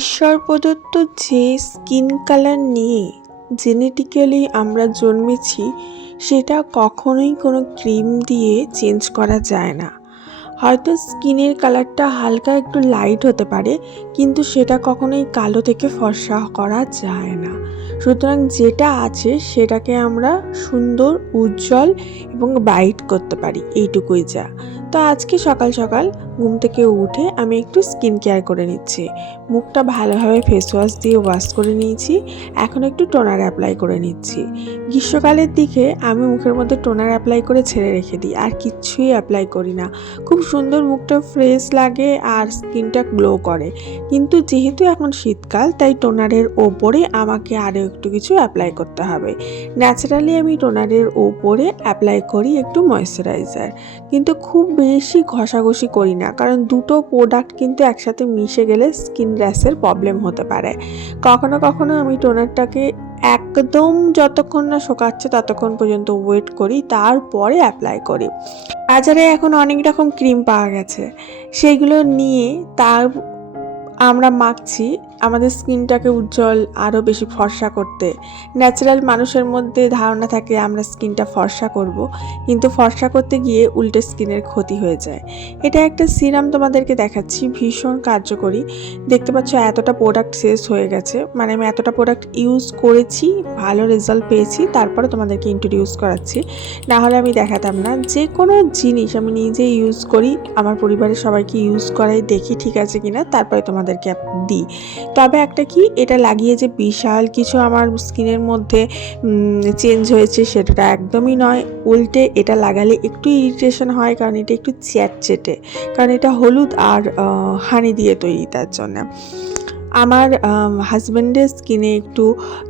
ঈশ্বর প্রদত্ত যে স্কিন কালার নিয়ে জেনেটিক্যালি আমরা জন্মেছি, সেটা কখনোই কোনো ক্রিম দিয়ে চেঞ্জ করা যায় না। হয়তো স্কিনের কালারটা হালকা একটু লাইট হতে পারে, কিন্তু সেটা কখনোই কালো থেকে ফর্সা করা যায় না। সুতরাং যেটা আছে, সেটাকে আমরা সুন্দর, উজ্জ্বল এবং ব্রাইট করতে পারি, এইটুকুই যা। তো আজকে সকাল সকাল ঘুম থেকে উঠে আমি একটু স্কিন কেয়ার করে নিচ্ছি। মুখটা ভালোভাবে ফেস ওয়াশ দিয়ে ওয়াশ করে নিয়েছি। এখন একটু টোনার অ্যাপ্লাই করে নিচ্ছি। গ্রীষ্মকালের দিকে আমি মুখের মধ্যে টোনার অ্যাপ্লাই করে ছেড়ে রেখে দিই, আর কিচ্ছুই অ্যাপ্লাই করি না। খুব সুন্দর মুখটা ফ্রেশ লাগে আর স্কিনটা গ্লো করে। কিন্তু যেহেতু এখন শীতকাল, তাই টোনারের ওপরে আমাকে আরও একটু কিছু অ্যাপ্লাই করতে হবে। ন্যাচারালি আমি টোনারের ওপরে অ্যাপ্লাই করি একটু ময়শ্চারাইজার কিন্তু খুব বেশি ঘষাঘষি করি না, কারণ দুটো প্রোডাক্ট কিন্তু একসাথে মিশে গেলে স্কিন র্যাশের প্রবলেম হতে পারে। কখনো কখনো আমি টোনারটাকে একদম যতক্ষণ না শোকাচ্ছে ততক্ষণ পর্যন্ত ওয়েট করি, তারপরে অ্যাপ্লাই করি। বাজারে এখন অনেক রকম ক্রিম পাওয়া গেছে সেইগুলো নিয়ে তার আমরা মাখছি, আমাদের স্কিনটাকে উজ্জ্বল, আরও বেশি ফর্সা করতে। ন্যাচারাল মানুষের মধ্যে ধারণা থাকে আমরা স্কিনটা ফর্সা করব, কিন্তু ফর্সা করতে গিয়ে উল্টে স্কিনের ক্ষতি হয়ে যায়। এটা একটা সিরাম তোমাদেরকে দেখাচ্ছি, ভীষণ কার্যকরী। দেখতে পাচ্ছ এতটা প্রোডাক্ট শেষ হয়ে গেছে। মানে আমি এতটা প্রোডাক্ট ইউজ করেছি, ভালো রেজাল্ট পেয়েছি, তারপরে তোমাদেরকে ইন্ট্রোডিউস করাচ্ছি। না হলে আমি দেখাতাম না। যে কোনো জিনিস আমি নিজে ইউজ করি, আমার পরিবারের সবাইকে ইউজ করাই দেখি ঠিক আছে কিনা, তারপরে তোমাদেরকে দিই। তবে একটা কি, এটা লাগিয়ে যে বিশাল কিছু আমার স্কিনের মধ্যে চেঞ্জ হয়েছে সেটা একদমই নয়। উল্টে এটা লাগালে একটু ইরিটেশন হয়, কারণ এটা একটু চ্যাটচেটে কারণ এটা হলুদ আর হানি দিয়ে তৈরি, তার জন্য। আমার হাজব্যান্ডের স্কিনে একটু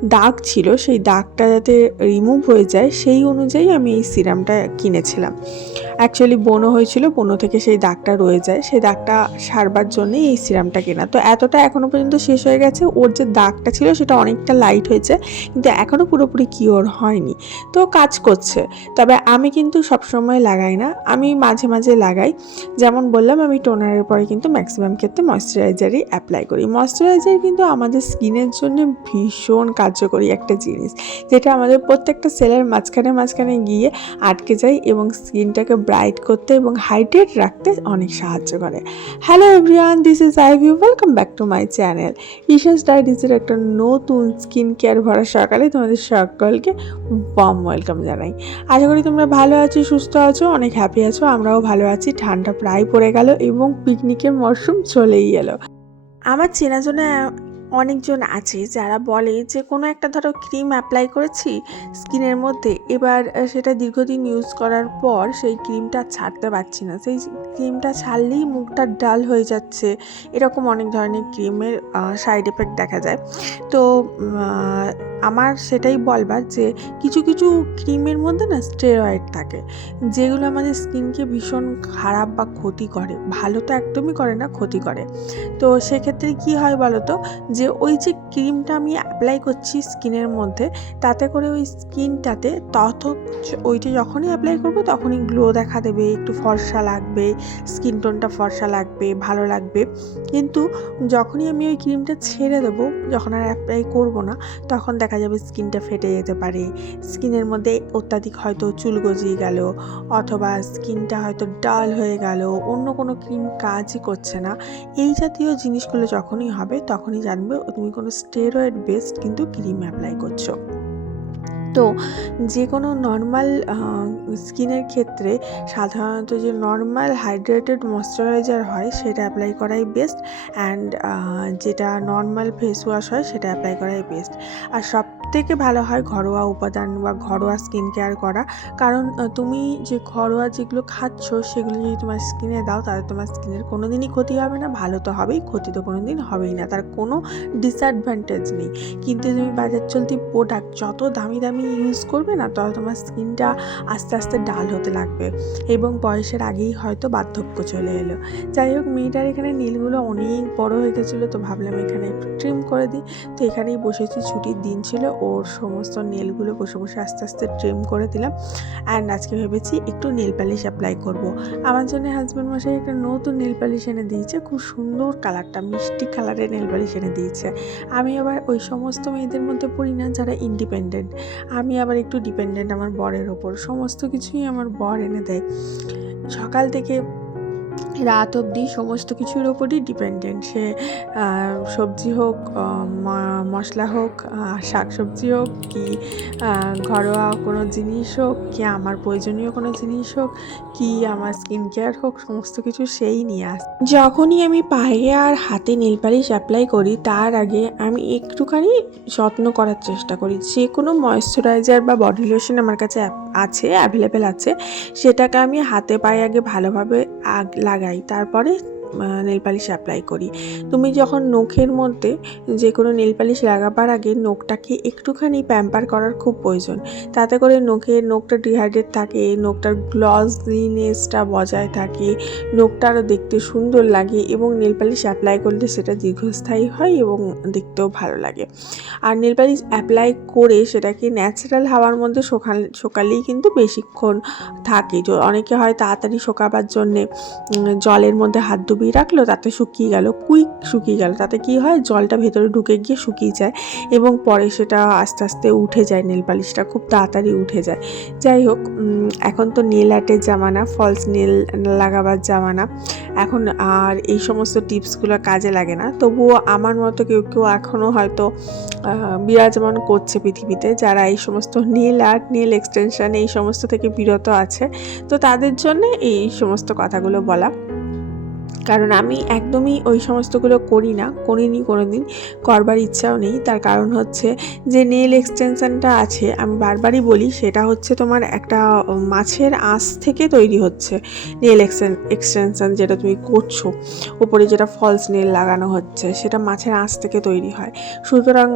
দাগ ছিল, সেই দাগটা যাতে রিমুভ হয়ে যায়, সেই অনুযায়ী আমি এই সিরামটা কিনেছিলাম। অ্যাকচুয়ালি বনো হয়েছিল বনো থেকে সেই দাগটা রয়ে যায়, সেই দাগটা সারবার জন্যই এই সিরামটা কেনা। তো এতটা এখনও পর্যন্ত শেষ হয়ে গেছে, ওর যে দাগটা ছিল সেটা অনেকটা লাইট হয়েছে, কিন্তু এখনও পুরোপুরি কিওর হয়নি। তো কাজ করছে, তবে আমি কিন্তু সবসময় লাগাই না, আমি মাঝে মাঝে লাগাই। যেমন বললাম, আমি টোনারের পরে কিন্তু ম্যাক্সিমাম ক্ষেত্রে ময়শ্চারাইজারই অ্যাপ্লাই করি। ময়শ্চারাইজার কিন্তু আমাদের স্কিনের জন্য ভীষণ কার্যকরী একটা জিনিস। যেটা আমাদের প্রত্যেকটা সেলের মাঝখানে মাঝখানে গিয়ে আটকে যায় এবং স্কিনটাকে ব্রাইট করতে এবং হাইড্রেট রাখতে অনেক সাহায্য করে। Hello everyone this is I view welcome back to my channel Isha's ডায়েটিসের একটা নতুন স্কিন কেয়ার ভরা সকালে তোমাদের সকলকে ওয়াম ওয়েলকাম জানাই। আশা করি তোমরা ভালো আছো, সুস্থ আছো, অনেক হ্যাপি আছো, আমরাও ভালো আছি। ঠান্ডা প্রায় পড়ে গেল এবং পিকনিকের মরশুম চলেই এলো। আমার চেনাজনা অনেকজন আছে যারা বলে যে, কোনো একটা ধরো ক্রিম অ্যাপ্লাই করেছি স্কিনের মধ্যে, এবার সেটা দীর্ঘদিন ইউজ করার পর সেই ক্রিমটা ছাড়তে পারছি না। সেই ক্রিমটা ছাড়লেই মুখটা ডাল হয়ে যাচ্ছে। এরকম অনেক ধরনের ক্রিমের সাইড এফেক্ট দেখা যায়। তো আমার সেটাই বলবার যে কিছু কিছু ক্রিমের মধ্যে না স্টেরয়েড থাকে, যেগুলো আমাদের স্কিনকে ভীষণ খারাপ বা ক্ষতি করে, ভালো তো একদমই করে না, ক্ষতি করে। তো সেক্ষেত্রে কি হয় বলো তো যে ওই যে ক্রিমটা আমি অ্যাপ্লাই করছি স্কিনের মধ্যে, তাতে করে ওই স্কিনটাতে তত ওইটা যখনই অ্যাপ্লাই করব তখনই গ্লো দেখা দেবে, একটু ফর্সা লাগবে স্কিন টোনটা ফর্সা লাগবে, ভালো লাগবে। কিন্তু যখনই আমি ওই ক্রিমটা ছেড়ে দেবো, যখন আর অ্যাপ্লাই করব না, তখন দেখা যাবে স্কিনটা ফেটে যেতে পারে। স্কিনের মধ্যে অত্যাধিক হয়তো চুল গজিয়ে গেল, অথবা স্কিনটা হয়তো ডাল হয়ে গেল, অন্য কোনো ক্রিম কাজই করছে না। এই জাতীয় জিনিসগুলো যখনই হবে, তখনই জানবে তুমি কোনো স্টেরয়েড বেসড কিন্তু ক্রিম অ্যাপ্লাই করছ। তো যে কোনো নর্মাল স্কিনের ক্ষেত্রে সাধারণত যে নর্মাল হাইড্রেটেড ময়শ্চারাইজার হয় সেটা অ্যাপ্লাই করাই বেস্ট অ্যান্ড যেটা নর্মাল ফেস ওয়াশ হয় সেটা অ্যাপ্লাই করাই বেস্ট আর সব থেকে ভালো হয় ঘরোয়া উপাদান বা ঘরোয়া স্কিন কেয়ার করা। কারণ তুমি যে ঘরোয়া যেগুলো খাচ্ছ সেগুলো যদি তোমার স্কিনে দাও তাহলে তোমার স্কিনের কোনো দিনই ক্ষতি হবে না, ভালো তো হবেই, ক্ষতি তো কোনো দিন হবেই না, তার কোনো ডিসঅ্যাডভান্টেজ নেই। কিন্তু তুমি বাজার চলতি প্রোডাক্ট যত দামি দামি ইউজ করবে না তত তোমার স্কিনটা আস্তে আস্তে ডাল হতে লাগবে। এবং বয়সের আগেই হয়তো বার্ধক্য চলে এলো। যাই হোক, মেয়েটার এখানে নীলগুলো অনেক বড় হয়ে গেছিল, তো ভাবলাম এখানে একটু ট্রিম করে দিই। তো এখানেই বসেছি, ছুটির দিন ছিল, ওর সমস্ত নেলগুলো বসে বসে আস্তে আস্তে ট্রিম করে দিলাম। অ্যান্ড আজকে ভেবেছি একটু নেল পালিশ অ্যাপ্লাই করব। আমার জন্য হাজব্যান্ড মশাই একটা নতুন নেল পালিশ এনে দিয়েছে, খুব সুন্দর কালারটা মিষ্টি কালারের নেল পালিশ এনে দিয়েছে। আমি আবার ওই সমস্ত মেয়েদের মধ্যে পড়ি না, যারা ইন্ডিপেন্ডেন্ট আমি আবার একটু ডিপেন্ডেন্ট আমার বরের ওপর। সমস্ত কিছুই আমার বর এনে দেয়। সকাল থেকে রাত অবধি সমস্ত কিছুর ওপরই ডিপেন্ডেন্ট সে সবজি হোক মশলা হোক শাক সবজি হোক, কি ঘরোয়া কোনো জিনিস হোক, কি আমার প্রয়োজনীয় কোনো জিনিস হোক, কি আমার স্কিন কেয়ার হোক, সমস্ত কিছু সেই নিয়ে আস যখনই আমি পায়ে আর হাতে নেল পালিশ অ্যাপ্লাই করি, তার আগে আমি একটুখানি যত্ন করার চেষ্টা করি। যে কোনো ময়শ্চারাইজার বা বডি লোশন আমার কাছে আছে অ্যাভেলেবেল আছে, সেটাকে আমি হাতে পায়ে আগে ভালোভাবে আগ, লাগাই। তারপরে নেল পালিশ অ্যাপ্লাই করি। তুমি যখন নখের মধ্যে যে কোনো নেল পালিশ লাগাবার আগে নখটাকে একটুখানি প্যাম্পার করার খুব প্রয়োজন। তাতে করে নখের নখটা ডিহাইড্রেট থাকে, নখটার গ্লসিনেসটা বজায় থাকে, নখটা আরও দেখতে সুন্দর লাগে এবং নেল পালিশ অ্যাপ্লাই করলে সেটা দীর্ঘস্থায়ী হয় এবং দেখতেও ভালো লাগে। আর নেল পালিশ অ্যাপ্লাই করে সেটাকে ন্যাচারাল হাওয়ার মধ্যে শোকাল, শোকালেই কিন্তু বেশিক্ষণ থাকে। অনেকে হয় তাড়াতাড়ি শোকাবার জন্যে জলের মধ্যে হাত ডুবিয়ে রাখল, তাতে শুকিয়ে গেল, কুইক শুকিয়ে গেল। তাতে কি হয়? জলটা ভেতরে ঢুকে গিয়ে শুকিয়ে যায় এবং পরে সেটা আস্তে আস্তে উঠে যায় নেল পালিশটা, খুব তাড়াতাড়ি উঠে যায়। যাই হোক এখন তো নেল আর্টের জামানা ফলস নেল লাগাবার জামানা। এখন আর এই সমস্ত টিপসগুলো কাজে লাগে না। তবুও আমার মতো কেউ কেউ এখনও হয়তো বিরাজমান করছে পৃথিবীতে, যারা এই সমস্ত নীল আর্ট নীল এক্সটেনশন, এই সমস্ত থেকে বিরত আছে। তো তাদের জন্য এই সমস্ত কথাগুলো বলা। কারণ আমি একদমই ওই সমস্তগুলো করি না করিনি কোনো দিন করবার ইচ্ছাও নেই। তার কারণ হচ্ছে যে নেল এক্সটেনশনটা আছে, আমি বারবারই বলি সেটা হচ্ছে তোমার একটা মাছের আঁশ থেকে তৈরি হচ্ছে নেল এক্সটেন এক্সটেনশন যেটা তুমি করছ। উপরে যেটা ফলস নেল লাগানো হচ্ছে, সেটা মাছের আঁশ থেকে তৈরি হয়। সুতরাং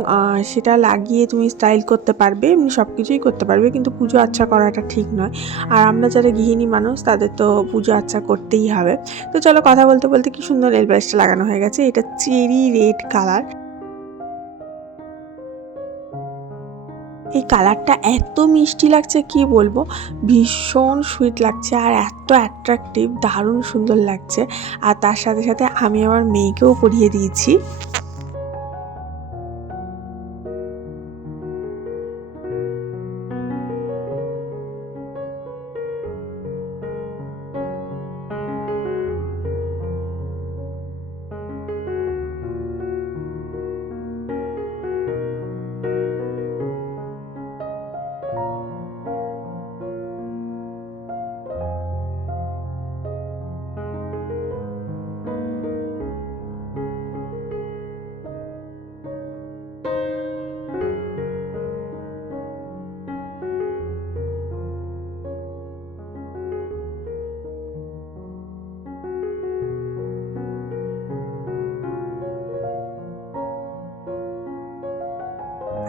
সেটা লাগিয়ে তুমি স্টাইল করতে পারবে, এমনি সব কিছুই করতে পারবে, কিন্তু পুজো আচ্ছা করাটা ঠিক নয়। আর আমরা যারা গৃহিণী মানুষ, তাদের তো পুজো আচ্ছা করতেই হবে। তো চলো কথা বলতে বলতে বলতে কি সুন্দর নেল পালিশটা লাগানো হয়ে গেছে। এটা চেরি রেড কালার। এই কালারটা এত মিষ্টি লাগছে, কি বলব? ভীষণ সুইট লাগছে আর এত অ্যাট্রাকটিভ দারুণ সুন্দর লাগছে। আর তার সাথে সাথে আমি আমার মেয়েকেও পরিয়ে দিয়েছি।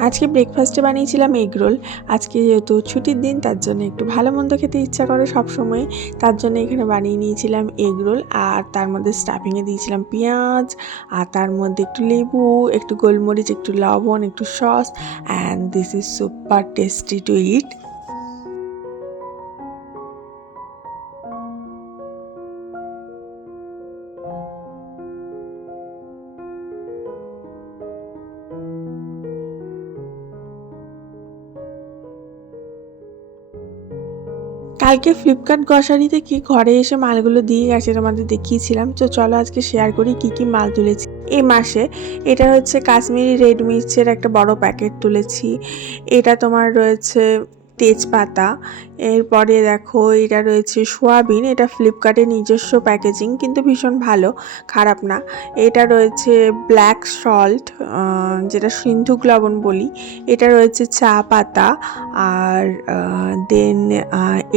আজকে ব্রেকফাস্টে বানিয়েছিলাম এগ রোল আজকে যেহেতু ছুটির দিন, তার জন্য একটু ভালো মন্দ খেতে ইচ্ছা করে সব সময় তার জন্য এখানে বানিয়ে নিয়েছিলাম এগ রোল আর তার মধ্যে স্টাফিংয়ে দিয়েছিলাম পেঁয়াজ, আর তার মধ্যে একটু লেবু, একটু গোলমরিচ, একটু লবণ, একটু sauce and this is super tasty to eat কালকে ফ্লিপকার্ট গ্রসারি থেকে ঘরে এসে মালগুলো দিয়ে গেছে তোমাদের দেখিয়েছিলাম। তো চলো আজকে শেয়ার করি কি কি মাল তুলেছি। এই মাসে এটা হচ্ছে কাশ্মীরি রেড মির্চের একটা বড় প্যাকেট তুলেছি। এটা তোমার রয়েছে তেজপাতা এরপরে দেখো, এটা রয়েছে সোয়াবিন, এটা ফ্লিপকার্টের নিজস্ব প্যাকেজিং কিন্তু ভীষণ ভালো, খারাপ না। এটা রয়েছে ব্ল্যাক সল্ট যেটা সিন্ধুক লবণ বলি। এটা রয়েছে চা পাতা, আর দেন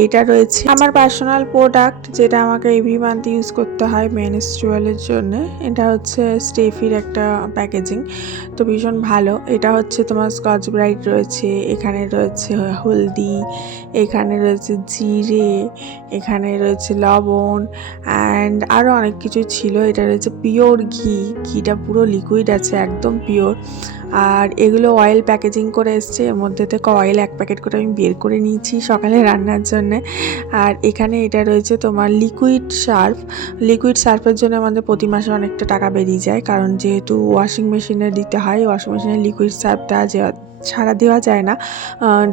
এটা রয়েছে আমার পার্সোনাল প্রোডাক্ট যেটা আমাকে এভরি মান্থ ইউজ করতে হয় মেনস্ট্রুয়ালের জন্য। এটা হচ্ছে স্টেফির একটা প্যাকেজিং তো ভীষণ ভালো। এটা হচ্ছে তোমার স্কচ ব্রাইট রয়েছে, এখানে রয়েছে হলদি এখানে রয়েছে জিরে, এখানে রয়েছে লবণ অ্যান্ড আরও অনেক কিছু ছিল। এটা রয়েছে পিওর ঘি। ঘিটা পুরো লিকুইড আছে, একদম পিওর আর এগুলো অয়েল প্যাকেজিং করে এসছে। এর মধ্যে থেকে অয়েল এক প্যাকেট করে আমি বের করে নিয়েছি সকালে রান্নার জন্য। আর এখানে এটা রয়েছে তোমার লিকুইড সার্ফ। লিকুইড সার্ফের জন্য আমাদের প্রতি মাসে অনেকটা টাকা বেরিয়ে যায়। কারণ যেহেতু ওয়াশিং মেশিনে দিতে হয় ওয়াশিং মেশিনে লিকুইড সার্ফটা যে ছাড়া দেওয়া যায় না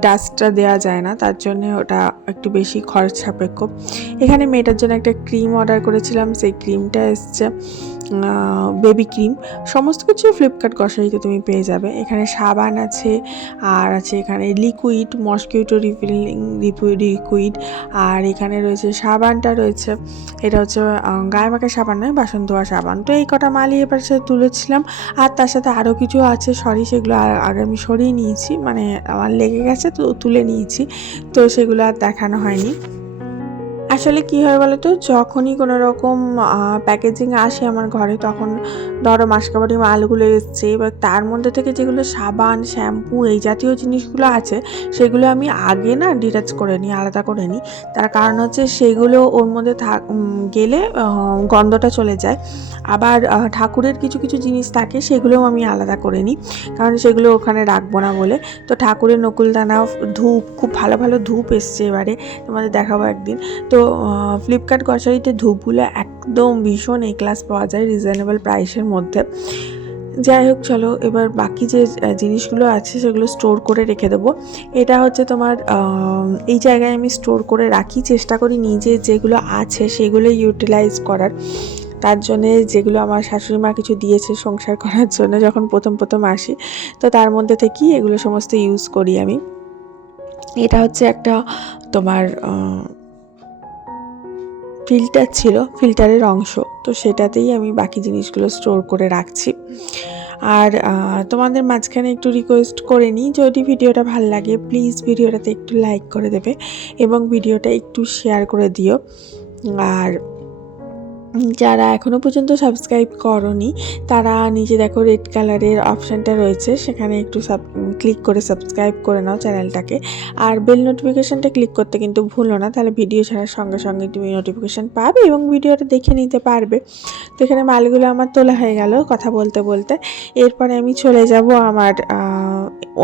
ডাস্টটা দেওয়া যায় না, তার জন্য ওটা একটু বেশি খরচ সাপেক্ষ। এখানে মেয়েটার জন্য একটা ক্রিম অর্ডার করেছিলাম, সেই ক্রিমটা এসছে। বেবি ক্রিম সমস্ত কিছু ফ্লিপকার্ট গ্রসারিতে তুমি পেয়ে যাবে। এখানে সাবান আছে, আর আছে এখানে লিকুইড মসকিউটো রিফিলিং লিকুইড আর এখানে রয়েছে সাবানটা রয়েছে। এটা হচ্ছে গায়ে মাখা সাবান নয়, বাসন ধোয়া সাবান। তো এই কটা মালই এবার সে তুলেছিলাম, আর তার সাথে আরও কিছু আছে সরি সেগুলো আগে আমি সরিয়ে নিয়েছি মানে আমার লেগে গেছে, তো তুলে নিয়েছি। তো সেগুলো আর দেখানো হয়নি। আসলে কি হয় বলো তো যখনই কোনো রকম প্যাকেজিং আসে আমার ঘরে, তখন ধরো মাসকাবাড়ি মালগুলো এসছে, এবার তার মধ্যে থেকে যেগুলো সাবান, শ্যাম্পু এই জাতীয় জিনিসগুলো আছে, সেগুলো আমি আগে না ডিটাচ করে নিই, আলাদা করে নিই। তার কারণ হচ্ছে সেগুলো ওর মধ্যে থাক গেলে গন্ধটা চলে যায়। আবার ঠাকুরের কিছু কিছু জিনিস থাকে, সেগুলোও আমি আলাদা করে নিই, কারণ সেগুলো ওখানে রাখব না বলে। তো ঠাকুরের নকুলদানা ধূপ, খুব ভালো ভালো ধূপ এসছে এবারে, তোমাদের দেখাবো একদিন। তো ফ্লিপকার্ট গ্রসারিতে ধূপগুলো একদম ভীষণ এ ক্লাস পাওয়া যায় রিজনেবল প্রাইসের মধ্যে। যাই হোক, চলো এবার বাকি যে জিনিসগুলো আছে সেগুলো স্টোর করে রেখে দেবো। এটা হচ্ছে তোমার এই জায়গায় আমি স্টোর করে রাখি, চেষ্টা করি নিজে যেগুলো আছে সেগুলো ইউটিলাইজ করার। তার জন্যে যেগুলো আমার শাশুড়ি মা কিছু দিয়েছে সংসার করার জন্য যখন প্রথম প্রথম আসি, তো তার মধ্যে থেকেই এগুলো সমস্ত ইউজ করি আমি। এটা হচ্ছে একটা তোমার ফিল্টার ছিল ফিল্টারের অংশ। তো সেটাতেই আমি বাকি জিনিসগুলো স্টোর করে রাখছি। আর তোমাদের মাঝখানে একটু রিকোয়েস্ট করে নিই, যদি ভিডিওটা ভালো লাগে প্লিজ ভিডিওটাতে একটু লাইক করে দেবে এবং ভিডিওটা একটু শেয়ার করে দিও। আর যারা এখনও পর্যন্ত সাবস্ক্রাইব করনি, তারা নিচে দেখো রেড কালারের অপশানটা রয়েছে, সেখানে একটু সাব ক্লিক করে সাবস্ক্রাইব করে নাও চ্যানেলটাকে আর বেল নোটিফিকেশানটা ক্লিক করতে কিন্তু ভুলো না, তাহলে ভিডিও ছাড়ার সঙ্গে সঙ্গে তুমি নোটিফিকেশান পাবে এবং ভিডিওটা দেখে নিতে পারবে। তো এখানে মালগুলো আমার তোলা হয়ে গেল কথা বলতে বলতে। এরপরে আমি চলে যাব আমার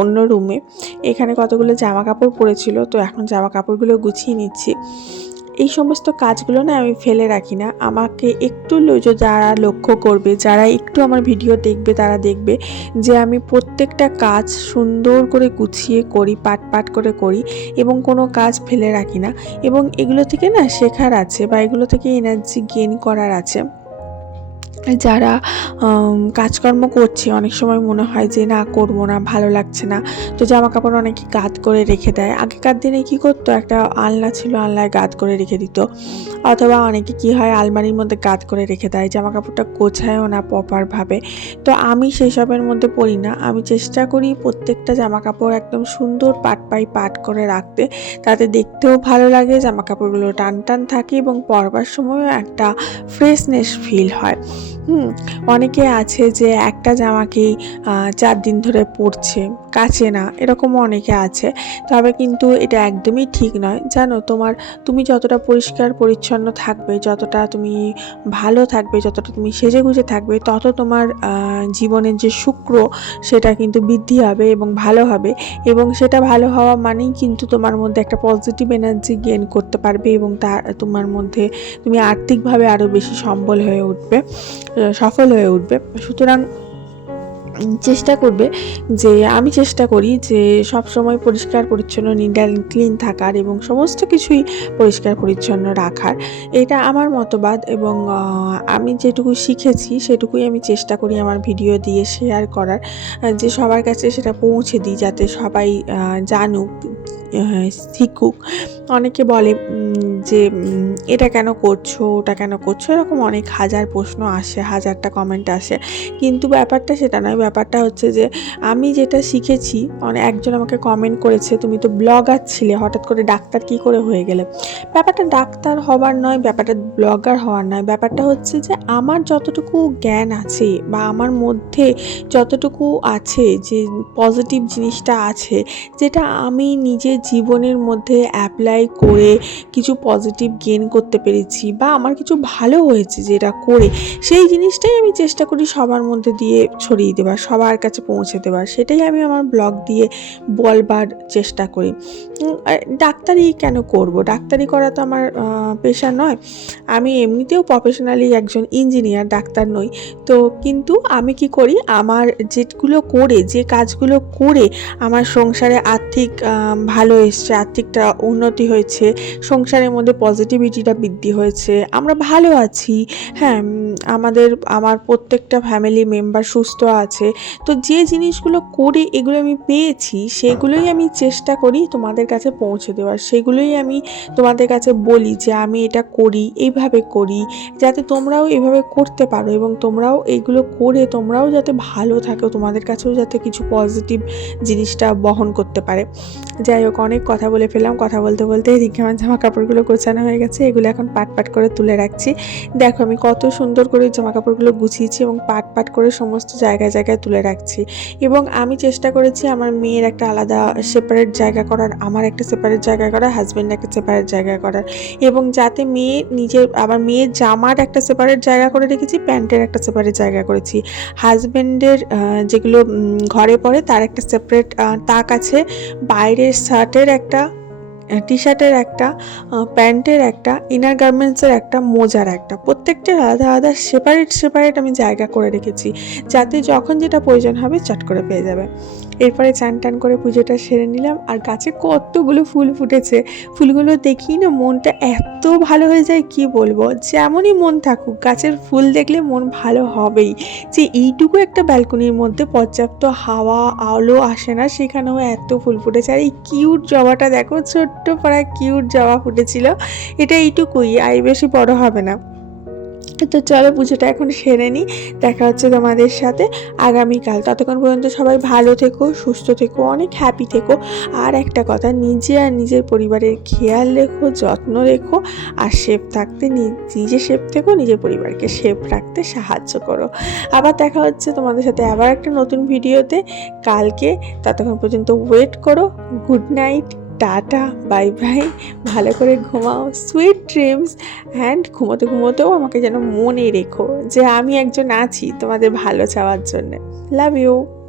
অন্য রুমে এখানে কতগুলো জামা কাপড় পড়েছিল, তো এখন জামা কাপড়গুলো গুছিয়ে নিচ্ছি। এই সমস্ত কাজগুলো না আমি ফেলে রাখি না। আমাকে একটু যারা লক্ষ্য করবে, যারা একটু আমার ভিডিও দেখবে, তারা দেখবে যে আমি প্রত্যেকটা কাজ সুন্দর করে গুছিয়ে করি, পাট পাট করে করি এবং কোনো কাজ ফেলে রাখি না। এবং এগুলো থেকে না শেখার আছে বা এগুলো থেকে এনার্জি গেন করার আছে। যারা কাজকর্ম করছে, অনেক সময় মনে হয় যে, না, করব না, ভালো লাগছে না। তো জামা কাপড় অনেকে গাদ করে রেখে দেয়। আগেকার দিনে কি করতো? একটা আলনা ছিল, আলনায় গাদ করে রেখে দিত। অথবা অনেকে কি হয়, আলমারির মধ্যে গাদ করে রেখে দেয়। জামা কাপড়টা গোছায়ও না প্রপারভাবে তো আমি সেসবের মধ্যে পড়ি না। আমি চেষ্টা করি প্রত্যেকটা জামা কাপড় একদম সুন্দর পাট পাই পাট করে রাখতে। তাতে দেখতেও ভালো লাগে জামা কাপড়গুলো টান টান থাকে এবং পরবার সময়ও একটা ফ্রেশনেস ফিল হয়। হুম, অনেকে আছে যে একটা জামাকেই চার দিন ধরে পরছে কাচে না, এরকমও অনেকে আছে। তবে কিন্তু এটা একদমই ঠিক নয়। জানো, তোমার, তুমি যতটা পরিষ্কার, পরিচ্ছন্ন থাকবে, যতটা তুমি ভালো থাকবে, যতটা তুমি সেজে গুজে থাকবে, তত তোমার জীবনের যে শুক্র, সেটা কিন্তু বৃদ্ধি হবে এবং ভালো হবে। এবং সেটা ভালো হওয়া মানেই কিন্তু তোমার মধ্যে একটা পজিটিভ এনার্জি গেইন করতে পারবে এবং তা, তোমার মধ্যে, তুমি আর্থিকভাবে আরও বেশি সম্বল হয়ে উঠবে। সফল হয়ে উঠবে। সুতরাং চেষ্টা করবে যে আমি চেষ্টা করি যে সব সময় পরিষ্কার, পরিচ্ছন্ন নিট অ্যান্ড ক্লিন থাকার এবং সমস্ত কিছুই পরিষ্কার, পরিচ্ছন্ন রাখার। এটা আমার মতবাদ এবং আমি যেটুকু শিখেছি সেটুকুই আমি চেষ্টা করি আমার ভিডিও দিয়ে শেয়ার করার। যে সবার কাছে সেটা পৌঁছে দিই যাতে সবাই জানুক শিখুক। অনেকে বলে যে এটা কেন করছ, ওটা কেন করছ? এরকম অনেক হাজার প্রশ্ন আসে, হাজারটা কমেন্ট আসে। কিন্তু ব্যাপারটা সেটা নয় ব্যাপারটা হচ্ছে যে আমি যেটা শিখেছি মানে একজন আমাকে কমেন্ট করেছে, তুমি তো ব্লগার ছিলে, হঠাৎ করে ডাক্তার কি করে হয়ে গেলে? ব্যাপারটা ডাক্তার হওয়ার নয়, ব্যাপারটা ব্লগার হওয়ার নয়। ব্যাপারটা হচ্ছে যে আমার যতটুকু জ্ঞান আছে বা আমার মধ্যে যতটুকু আছে যে পজিটিভ জিনিসটা আছে, যেটা আমি নিজের জীবনের মধ্যে অ্যাপ্লাই করে কিছু পজিটিভ গেন করতে পেরেছি বা আমার কিছু ভালো হয়েছে যেটা করে, সেই জিনিসটাই আমি চেষ্টা করি সবার মধ্যে দিয়ে ছড়িয়ে দেওয়ার সবার কাছে পৌঁছে দেওয়ার। সেটাই আমি আমার ব্লগ দিয়ে বলবার চেষ্টা করি। ডাক্তারি কেন করব? ডাক্তারি করা তো আমার পেশা নয়। আমি এমনিতেও প্রফেশনালি একজন ইঞ্জিনিয়ার ডাক্তার নই। তো কিন্তু আমি কি করি? আমার যেগুলো করে, যে কাজগুলো করে আমার সংসারে আর্থিক ভালো এসছে, আর্থিকটা উন্নতি হয়েছে, সংসারের মধ্যে পজিটিভিটিটা বৃদ্ধি হয়েছে, আমরা ভালো আছি। হ্যাঁ আমাদের, আমার প্রত্যেকটা ফ্যামিলি মেম্বার সুস্থ আছে। তো যে জিনিসগুলো করে এগুলো আমি পেয়েছি, সেগুলোই আমি চেষ্টা করি তোমাদের কাছে পৌঁছে দেওয়ার। সেগুলোই আমি তোমাদের কাছে বলি যে আমি এটা করি এইভাবে করি, যাতে তোমরাও এভাবে করতে পারো এবং তোমরাও এইগুলো করে তোমরাও যাতে ভালো থাকো, তোমাদের কাছেও যাতে কিছু পজিটিভ জিনিসটা বহন করতে পারে। যাই হোক, অনেক কথা বলে ফেললাম। কথা বলতে বলতে এদিকে আমার জামা কাপড়গুলো গোছানো হয়ে গেছে। এগুলো এখন পাট পাট করে তুলে রাখছি। দেখো আমি কত সুন্দর করে জামা কাপড়গুলো গুছিয়েছি এবং পাট পাট করে সমস্ত জায়গায় জায়গায় তুলে রাখছি। এবং আমি চেষ্টা করেছি আমার মেয়ের একটা আলাদা সেপারেট জায়গা করার, আমার একটা সেপারেট জায়গা করার হাজব্যান্ড একটা সেপারেট জায়গা করার। এবং যাতে মেয়ে নিজের আবার মেয়ের জামার একটা সেপারেট জায়গা করে রেখেছি, প্যান্টের একটা সেপারেট জায়গা করেছি। হাজব্যান্ডের যেগুলো ঘরে পড়ে তার একটা সেপারেট তাক আছে, বাইরের শার্টের একটা টি শার্টের একটা প্যান্টের একটা ইনার গার্মেন্টসের একটা, মোজার একটা। প্রত্যেকটার আলাদা আলাদা সেপারেট সেপারেট আমি জায়গা করে রেখেছি। যাতে যখন যেটা প্রয়োজন হবে, চট করে পেয়ে যাবে। এরপরে চান টান করে পুজোটা সেরে নিলাম আর গাছে কতগুলো ফুল ফুটেছে, ফুলগুলো দেখি না মনটা এত ভালো হয়ে যায়, কি বলব? যেমনই মন থাকুক, গাছের ফুল দেখলে মন ভালো হবেই। যে এইটুকু একটা ব্যালকনির মধ্যে পর্যাপ্ত হাওয়া, আলো আসে না, সেখানেও এত ফুল ফুটেছে। আর এই কিউট জবাটা দেখো, ছোট্ট পাড়া কিউট জবা ফুটেছিল, এটা এইটুকুই, আর বেশি বড় হবে না। তো চলো পুজোটা এখন সেরে নিই। দেখা হচ্ছে তোমাদের সাথে আগামীকাল। ততক্ষণ পর্যন্ত সবাই ভালো থেকো, সুস্থ থেকো, অনেক হ্যাপি থেকো। আর একটা কথা, নিজে আর নিজের পরিবারের খেয়াল রেখো, যত্ন রেখো। আর সেফ থাকতে নিজে সেফ থেকো, নিজের পরিবারকে সেফ রাখতে সাহায্য করো। আবার দেখা হচ্ছে তোমাদের সাথে আবার একটা নতুন ভিডিওতে কালকে ততক্ষণ পর্যন্ত ওয়েট করো। Good night tata, bye bye, ভালো করে ঘুমাও সুইট ড্রিমস অ্যান্ড ঘুমোতে ঘুমোতেও আমাকে যেন মনে রেখো যে আমি একজন আছি তোমাদের ভালো চাওয়ার জন্য। Love you